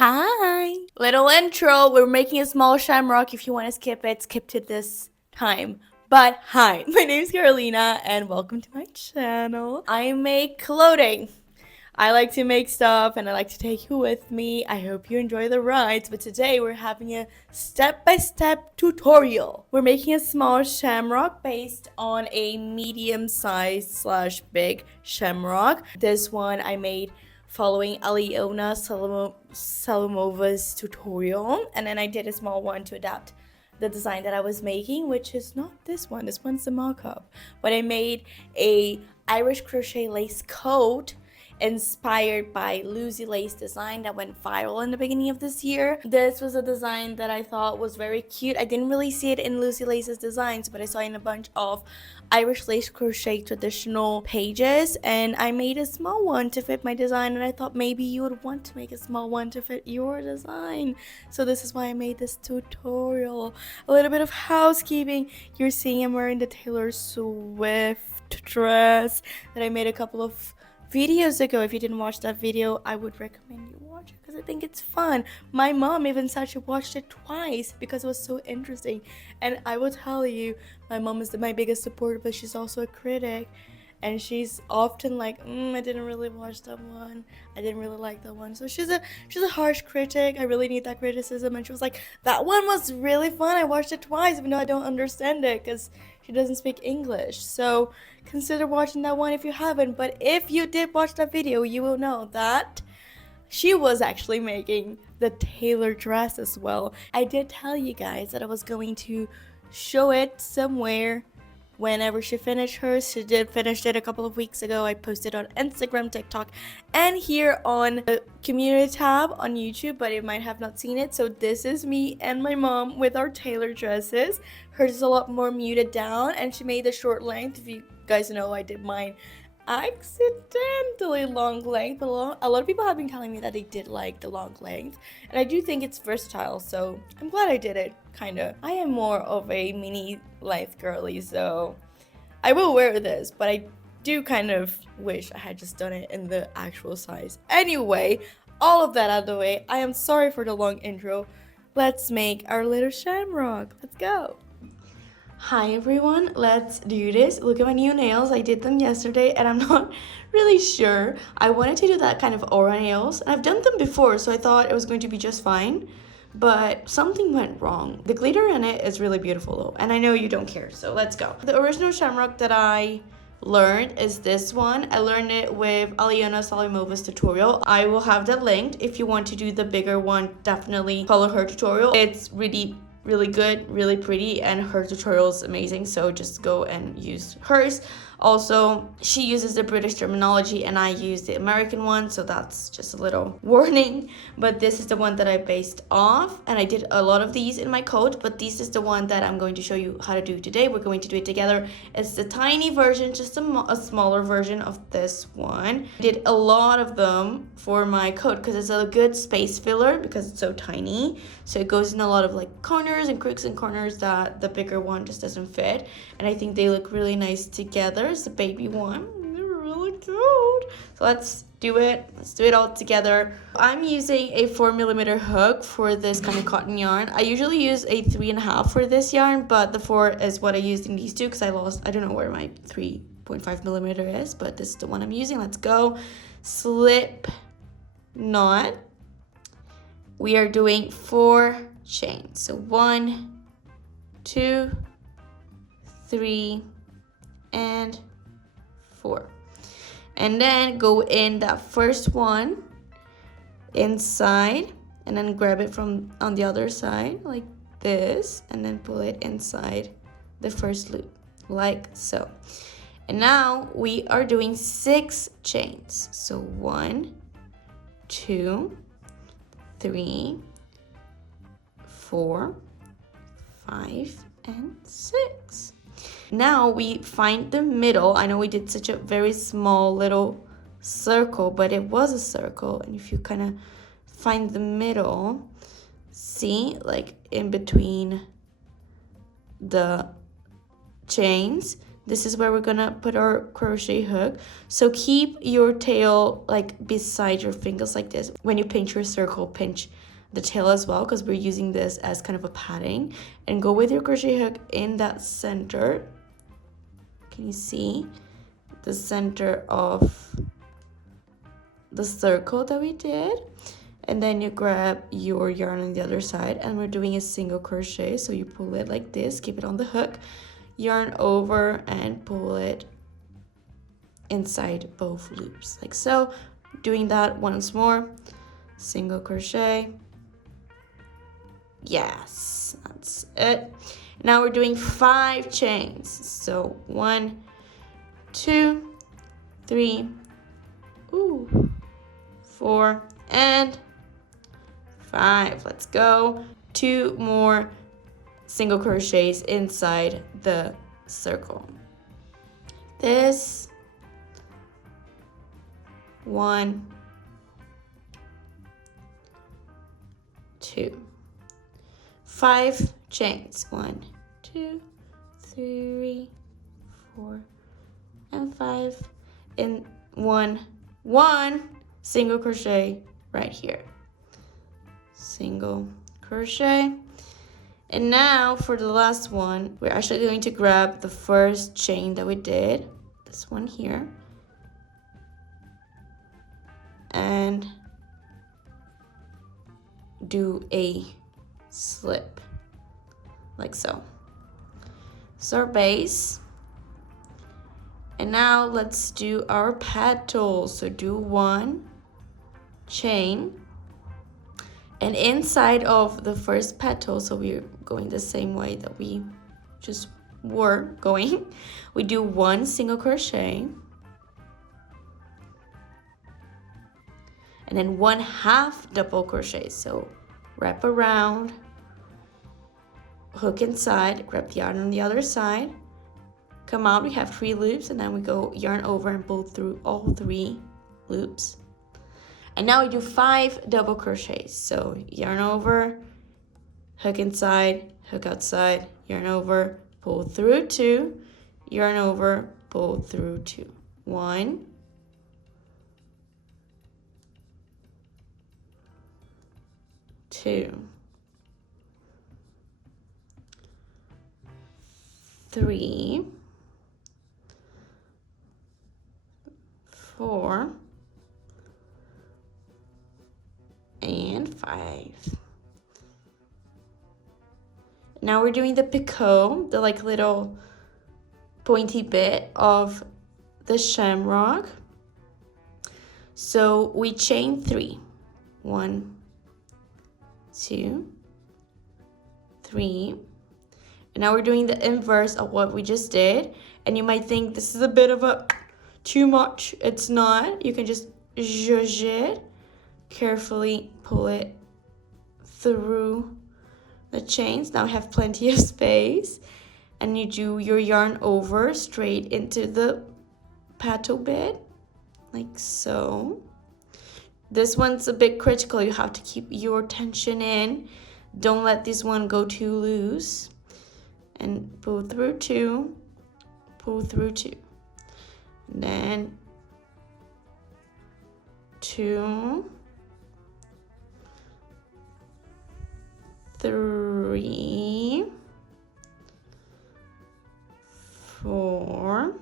Hi! Little intro. We're making a small shamrock. If you want to skip it, skip to this time. But hi, my name is Carolina and welcome to my channel. I make clothing. I like to make stuff and I like to take you with me. I hope you enjoy the rides, but today we're having a step-by-step tutorial. We're making a small shamrock based on a medium-sized slash big shamrock. This one I made following Aliona Salamova's tutorial, and then I did a small one to adapt the design that I was making, which is not this one. This one's the mock-up. But I made a Irish crochet lace coat inspired by Lusi lace design that went viral in the beginning of this year. This was a design that I thought was very cute. I didn't really see it in Lusi lace's designs, but I saw it in a bunch of Irish lace crochet traditional pages, and I made a small one to fit my design, and I thought maybe you would want to make a small one to fit your design. So this is why I made this tutorial. A little bit of housekeeping. You're seeing I'm wearing the Taylor Swift dress that I made a couple of videos ago. If you didn't watch that video, I would recommend you watch it because I think it's fun. My mom even said she watched it twice because it was so interesting. And I will tell you, my mom is my biggest supporter, but she's also a critic. And she's often like, I didn't really watch that one. I didn't really like that one. So she's a harsh critic. I really need that criticism. And she was like, that one was really fun. I watched it twice, even though I don't understand it because she doesn't speak English. So consider watching that one if you haven't. But if you did watch that video, you will know that she was actually making the Taylor dress as well. I did tell you guys that I was going to show it somewhere whenever she finished hers. She did finish it a couple of weeks ago. I posted on Instagram, TikTok, and here on the community tab on YouTube, but you might have not seen it. So this is me and my mom with our Taylor dresses. Hers is a lot more muted down, and she made the short length. If you guys know, I did mine accidentally long length. A lot of people have been telling me that they did like the long length, and I do think it's versatile, so I'm glad I did it. Kinda. I am more of a mini length girly, so I will wear this, but I do kind of wish I had just done it in the actual size. Anyway, all of that out of the way, I am sorry for the long intro. Let's make our little shamrock. Let's go. Hi everyone, let's do this. Look at my new nails. I did them yesterday and I'm not really sure. I wanted to do that kind of aura nails, and I've done them before, so I thought it was going to be just fine, but something went wrong. The glitter in it is really beautiful though, and I know you don't care, so let's go. The original shamrock that I learned is this one. I learned it with Aliona Salimova's tutorial. I will have that linked. If you want to do the bigger one, definitely follow her tutorial. It's really good, really pretty, and her tutorial is amazing, so just go and use hers. Also, she uses the British terminology and I use the American one, so that's just a little warning. But this is the one that I based off, and I did a lot of these in my coat, but this is the one that I'm going to show you how to do today. We're going to do it together. It's the tiny version, just a smaller version of this one. I did a lot of them for my coat because it's a good space filler because it's so tiny, so it goes in a lot of like corners and crooks and corners that the bigger one just doesn't fit, and I think they look really nice together. It's the baby one. They're really cute. So let's do it. Let's do it all together. I'm using a 4mm hook for this kind of cotton yarn. I usually use a 3.5 for this yarn, but the 4 is what I used in these two because I don't know where my 3.5mm is, but this is the one I'm using. Let's go. Slip knot. We are doing 4 chains. So 1, 2, 3, and 4, and then go in that first one inside, and then grab it from on the other side like this, and then pull it inside the first loop like so. And now we are doing 6 chains. So 1, 2, 3, 4, 5, and 6. Now we find the middle. I know we did such a very small little circle, but it was a circle, and if you kind of find the middle, see, like in between the chains, This is where we're gonna put our crochet hook. So keep your tail like beside your fingers like this. When you pinch your circle, pinch the tail as well, because we're using this as kind of a padding. And go with your crochet hook in that center. Can you see the center of the circle that we did? And then you grab your yarn on the other side, and we're doing a single crochet. So you pull it like this, keep it on the hook, yarn over and pull it inside both loops like so. Doing that once more, single crochet. Yes, that's it. Now we're doing 5 chains. So 1, 2, 3, 4, and 5. Let's go. 2 more single crochets inside the circle. This 1, 2, 5 chains. 1, 2, 3, 4, and 5. In 1 single crochet right here. Single crochet. And now for the last one, we're actually going to grab the first chain that we did, this one here, and do a slip like so. This is our base. And now let's do our petals. So do 1 chain, and inside of the first petal, so we're going the same way that we just were going, we do 1 single crochet, and then 1/2 double crochet. So wrap around, hook inside, grab the yarn on the other side, come out. We have 3 loops, and then we go yarn over and pull through all 3 loops. And now we do 5 double crochets. So yarn over, hook inside, hook outside, yarn over, pull through 2, yarn over, pull through 2. 1, 2, 3, 4, and 5. Now we're doing the picot, the like little pointy bit of the shamrock. So we chain 3. 1, 2, 3. And now we're doing the inverse of what we just did. And you might think this is a bit of a too much. It's not. You can just zhuzh it. Carefully pull it through the chains. Now we have plenty of space, and you do your yarn over straight into the petal bit like so. This one's a bit critical. You have to keep your tension in. Don't let this one go too loose. And pull through 2, pull through 2, and then 2, 3, 4,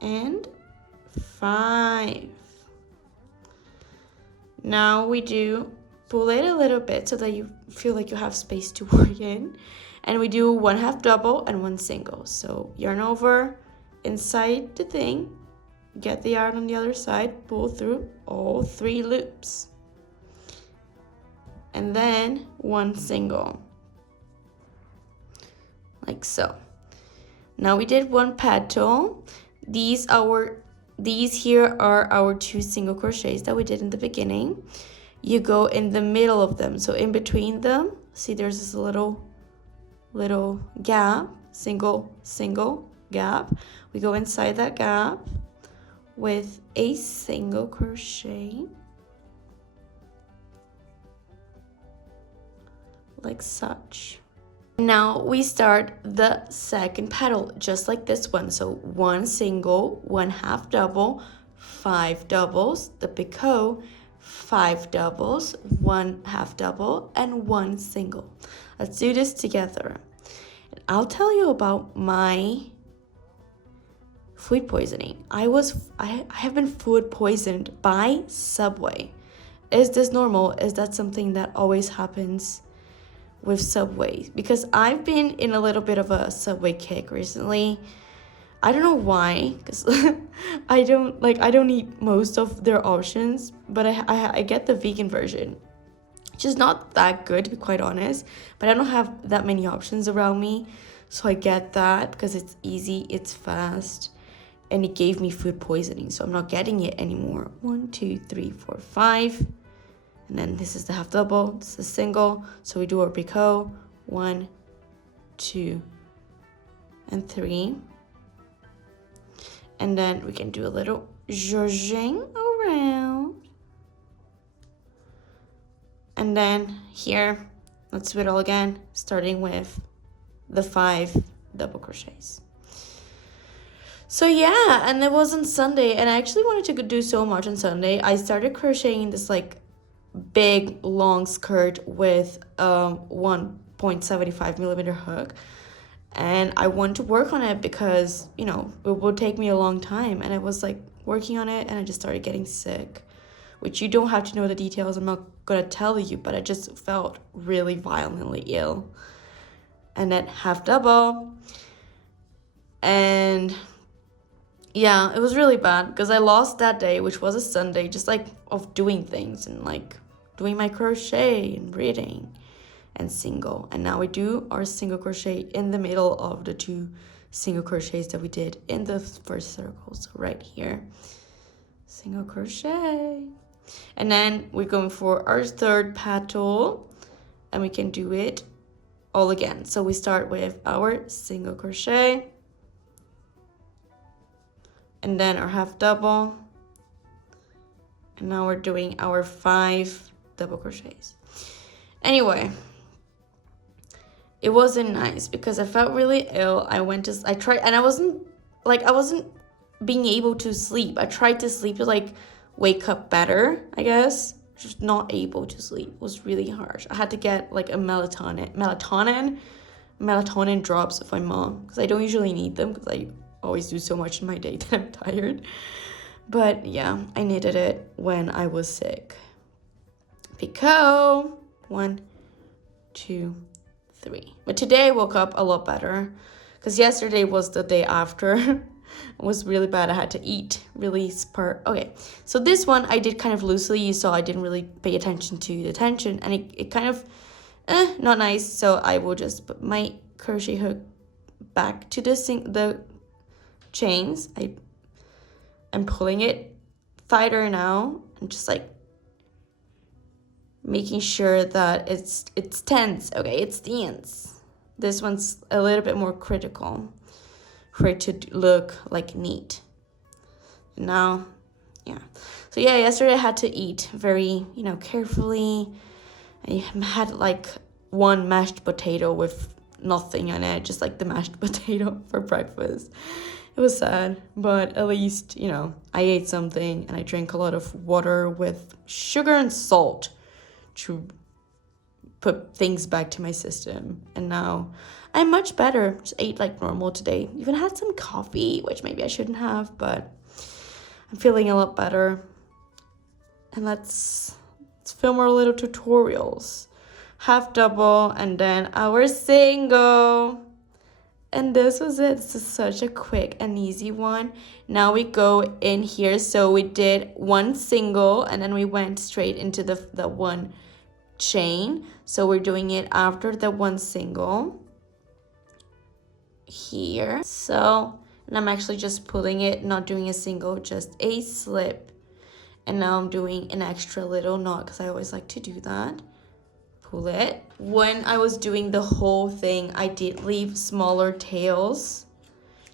and 5. Now we do pull it a little bit so that you feel like you have space to work in, and we do 1/2 double and 1 single. So yarn over inside the thing, get the yarn on the other side, pull through all 3 loops, and then 1 single like so. Now we did 1 petal. These here are our 2 single crochets that we did in the beginning. You go in the middle of them, so in between them, see there's this little gap, single gap. We go inside that gap with a single crochet like such. Now we start the second petal just like this one. So one single, one half double, 5 doubles, the picot, 5 doubles, one half double, and one single. Let's do this together. I'll tell you about my food poisoning. I have been food poisoned by Subway. Is this normal? Is that something that always happens with Subway? Because I've been in a little bit of a Subway kick recently. I don't know why, because I don't eat most of their options, but I get the vegan version. Just not that good, to be quite honest, but I don't have that many options around me, so I get that because it's easy, it's fast, and it gave me food poisoning, so I'm not getting it anymore. 1, 2, 3, 4, 5, and then this is the half double, this is the single, so we do our picot, 1, 2, and 3, and then we can do a little zhuzhing around. And then here, let's do it all again, starting with the 5 double crochets. So yeah, and it was on Sunday, and I actually wanted to do so much on Sunday. I started crocheting this like big long skirt with 1.75 millimeter hook, and I wanted to work on it because, you know, it would take me a long time, and I was like working on it, and I just started getting sick, which you don't have to know the details. I'm not gonna tell you, but I just felt really violently ill. And then half double. And yeah, it was really bad because I lost that day, which was a Sunday, just like of doing things and like doing my crochet and reading and single. And now we do our single crochet in the middle of the 2 single crochets that we did in the first circle. So right here, single crochet. And then we're going for our third petal, and we can do it all again. So we start with our single crochet, and then our half double, and now we're doing our 5 double crochets. Anyway, it wasn't nice because I felt really ill. I tried, and I wasn't being able to sleep. I tried to sleep to like wake up better, I guess. Just not able to sleep. It was really harsh. I had to get like a melatonin drops of my mom, because I don't usually need them because I always do so much in my day that I'm tired. But yeah, I needed it when I was sick. Picot, 1, 2, 3. But today I woke up a lot better because yesterday was the day after. It was really bad. I had to eat really okay, so this one I did kind of loosely. You saw I didn't really pay attention to the tension, and it kind of not nice. So I will just put my crochet hook back to the chains. I'm pulling it tighter now, and just like making sure that it's tense. Okay, it's tense. This one's a little bit more critical for it to look like neat. Now, yeah. So yeah, yesterday I had to eat very, carefully. I had like one mashed potato with nothing on it, just like the mashed potato for breakfast. It was sad, but at least, I ate something, and I drank a lot of water with sugar and salt to put things back to my system. And now I'm much better. Just ate like normal today. Even had some coffee, which maybe I shouldn't have, but I'm feeling a lot better. And let's film our little tutorials. Half double, and then our single. And this was it. This is such a quick and easy one. Now we go in here. So we did one single, and then we went straight into the one chain. So we're doing it after the one single here. So, and I'm actually just pulling it, not doing a single, just a slip. And now I'm doing an extra little knot because I always like to do that. Pull it. When I was doing the whole thing, I did leave smaller tails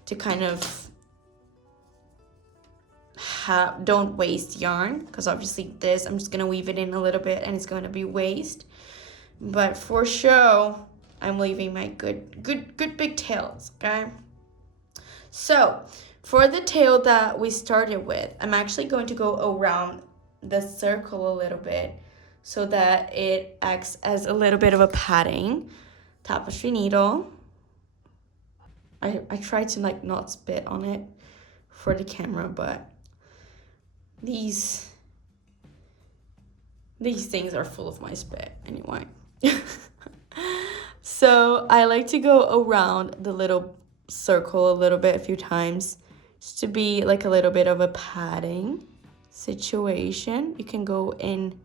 to kind of don't waste yarn, because obviously I'm just gonna weave it in a little bit and it's going to be waste. But for show, I'm leaving my good big tails, okay? So for the tail that we started with, I'm actually going to go around the circle a little bit so that it acts as a little bit of a padding. Tapestry needle. I tried to like not spit on it for the camera, but these things are full of my spit anyway. So I like to go around the little circle a little bit, a few times, just to be like a little bit of a padding situation. You can go in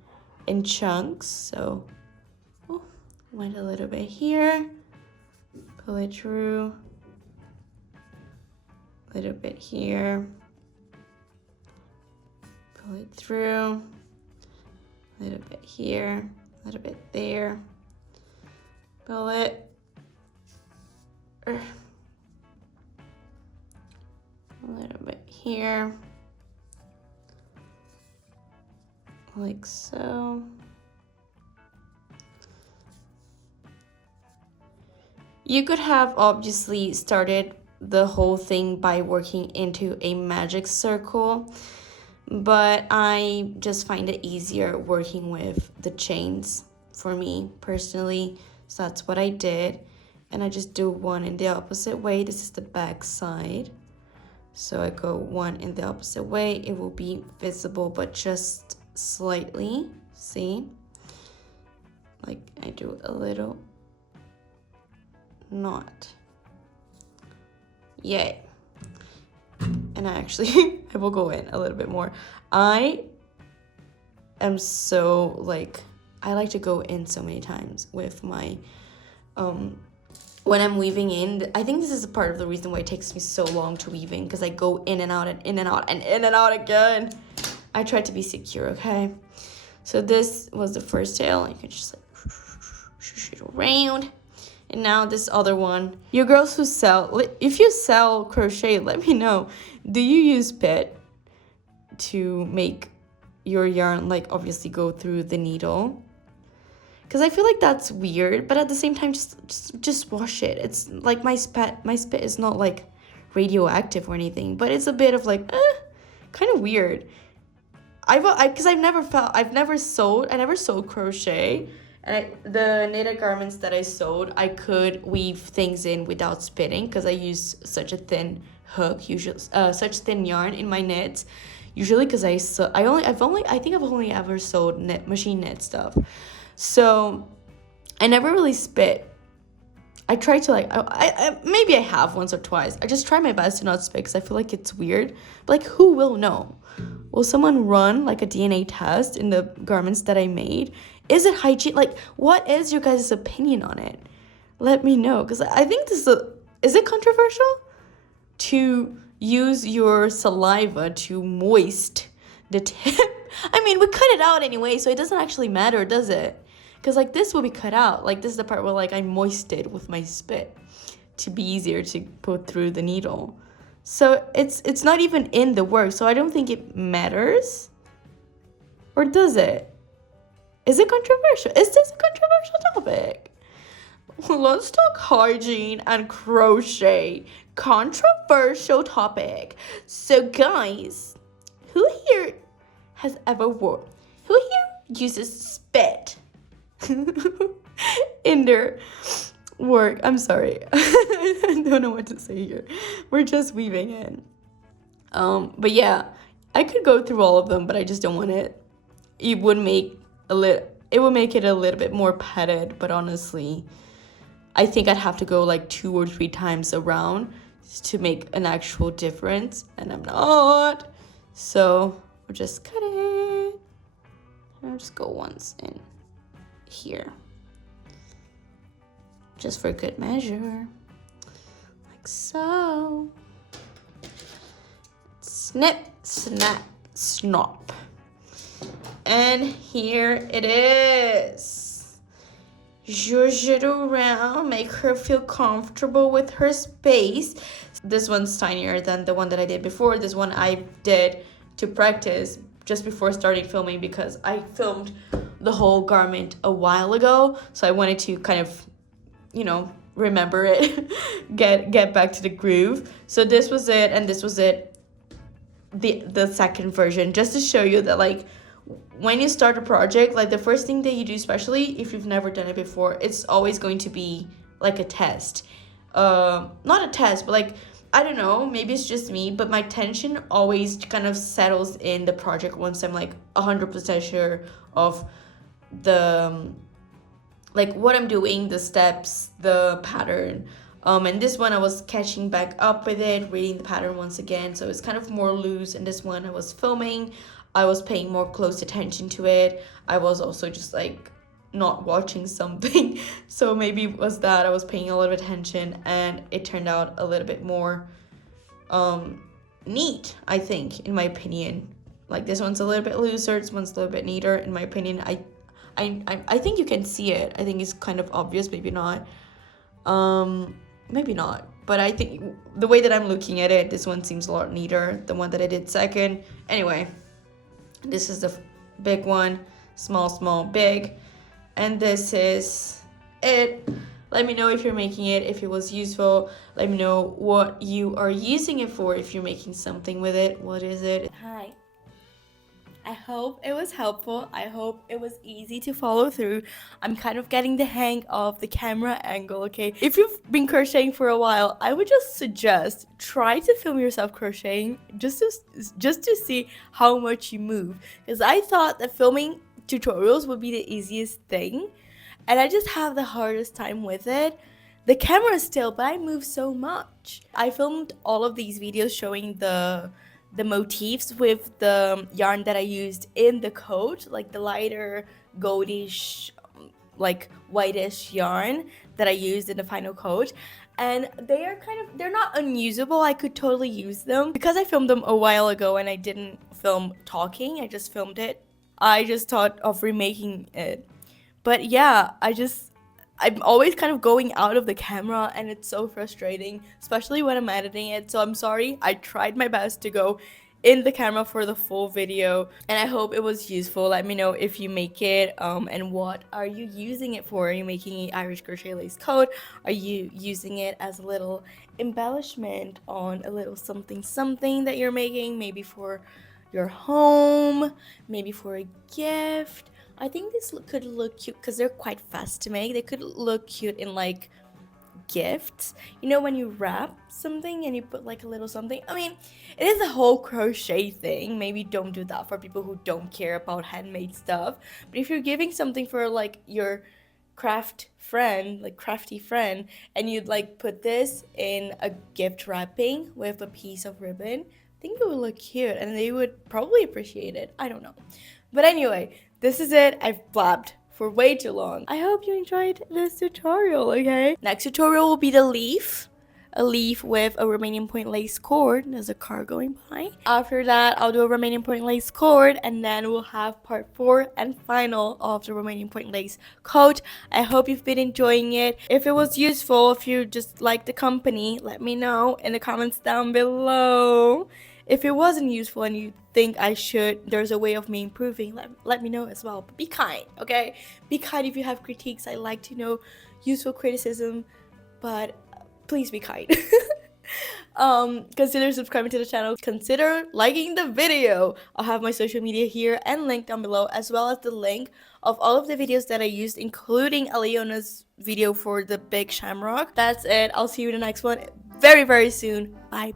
chunks. So went a little bit here, pull it through, a little bit here, pull it through, a little bit here, a little bit there, pull it, a little bit here, like so. You could have obviously started the whole thing by working into a magic circle, but I just find it easier working with the chains for me personally. So that's what I did, and I just do one in the opposite way. This is the back side, so I go one in the opposite way. It will be visible, but just slightly. See, like I do a little knot. Yay. And I will go in a little bit more. I am so like, I like to go in so many times with my when I'm weaving in. I think this is a part of the reason why it takes me so long to weave in, because I go in and out and in and out and in and out again. I try to be secure, okay? So this was the first tail. You can just like shush it around. And now this other one. You girls who sell, if you sell crochet, let me know. Do you use pit to make your yarn like obviously go through the needle? Because I feel like that's weird, but at the same time, just wash it. It's like my spit is not like radioactive or anything, but it's a bit of like kind of weird. Because I never sewed crochet. And the knitted garments that I sewed, I could weave things in without spitting because I use such a thin hook, usually such thin yarn in my knits. Usually, because I think I've only ever sewed machine knit stuff, so I never really spit. I try to like I maybe I have once or twice. I just try my best to not spit because I feel like it's weird. But like, who will know? Will someone run like a DNA test in the garments that I made? Is it hygiene? Like, what is your guys' opinion on it? Let me know, because I think is it controversial to use your saliva to moist the tip? I mean, we cut it out anyway, so it doesn't actually matter, does it? Because like this will be cut out. Like this is the part where like I moisted with my spit to be easier to put through the needle. So it's not even in the work, so I don't think it matters. Or does it? Is it controversial? Is this a controversial topic? Let's talk hygiene and crochet. Controversial topic. So guys, who here uses spit in their work? I'm sorry. I don't know what to say here. We're just weaving in. But yeah, I could go through all of them, but I just don't want it. It would make it a little bit more padded, but honestly, I think I'd have to go like 2 or 3 times around to make an actual difference, and I'm not. So we'll just cut it. And I'll just go once in here, just for good measure, like so. Snip, snap, snop. And here it is. Zhuzh it around, make her feel comfortable with her space. This one's tinier than the one that I did before. This one I did to practice just before starting filming, because I filmed the whole garment a while ago. So I wanted to kind of you know, remember it, get back to the groove. So this was it, and this was it, the second version, just to show you that like when you start a project, like the first thing that you do, especially if you've never done it before, it's always going to be like a test. Not a test, but like, I don't know, maybe it's just me, but my tension always kind of settles in the project once I'm like 100% sure of the like what I'm doing, the steps, the pattern. And this one I was catching back up with it, reading the pattern once again, so it's kind of more loose. And this one I was filming, I was paying more close attention to it. I was also just like not watching something, so maybe it was that I was paying a lot of attention, and it turned out a little bit more neat, I think, in my opinion. Like this one's a little bit looser, this one's a little bit neater, in my opinion. I think you can see it. I think it's kind of obvious, maybe not. Maybe not. But I think the way that I'm looking at it, this one seems a lot neater, the one that I did second. Anyway, this is the big one, small, small, big. And this is it. Let me know if you're making it, if it was useful. Let me know what you are using it for, if you're making something with it. What is it? Hi. I hope it was helpful. I hope it was easy to follow through. I'm kind of getting the hang of the camera angle, okay? If you've been crocheting for a while, I would just suggest try to film yourself crocheting just to see how much you move. Because I thought that filming tutorials would be the easiest thing, and I just have the hardest time with it. The camera still, but I move so much. I filmed all of these videos showing the motifs with the yarn that I used in the coat, like the lighter goldish, like whitish yarn that I used in the final coat. And they are they're not unusable. I could totally use them. Because I filmed them a while ago and I didn't film talking, I just filmed it. I just thought of remaking it. But yeah, I'm always kind of going out of the camera, and it's so frustrating, especially when I'm editing it. So I'm sorry. I tried my best to go in the camera for the full video, and I hope it was useful. Let me know if you make it, and what are you using it for? Are you making an Irish crochet lace coat? Are you using it as a little embellishment on a little something that you're making, maybe for your home, maybe for a gift? I think this could look cute because they're quite fast to make. They could look cute in like gifts. You know, when you wrap something and you put like a little something. I mean, it is a whole crochet thing. Maybe don't do that for people who don't care about handmade stuff. But if you're giving something for like your crafty friend, and you'd like put this in a gift wrapping with a piece of ribbon, I think it would look cute and they would probably appreciate it. I don't know. But anyway, this is it. I've blabbed for way too long. I hope you enjoyed this tutorial, okay? Next tutorial will be the leaf. A leaf with a Romanian point lace cord. There's a car going by. After that, I'll do a Romanian point lace cord, and then we'll have part 4 and final of the Romanian point lace coat. I hope you've been enjoying it. If it was useful, if you just like the company, let me know in the comments down below. If it wasn't useful and you think there's a way of me improving, let me know as well. But be kind, okay? Be kind if you have critiques. I like to know useful criticism, but please be kind. Consider subscribing to the channel. Consider liking the video. I'll have my social media here and linked down below, as well as the link of all of the videos that I used, including Aliona's video for the big shamrock. That's it. I'll see you in the next one very, very soon. Bye.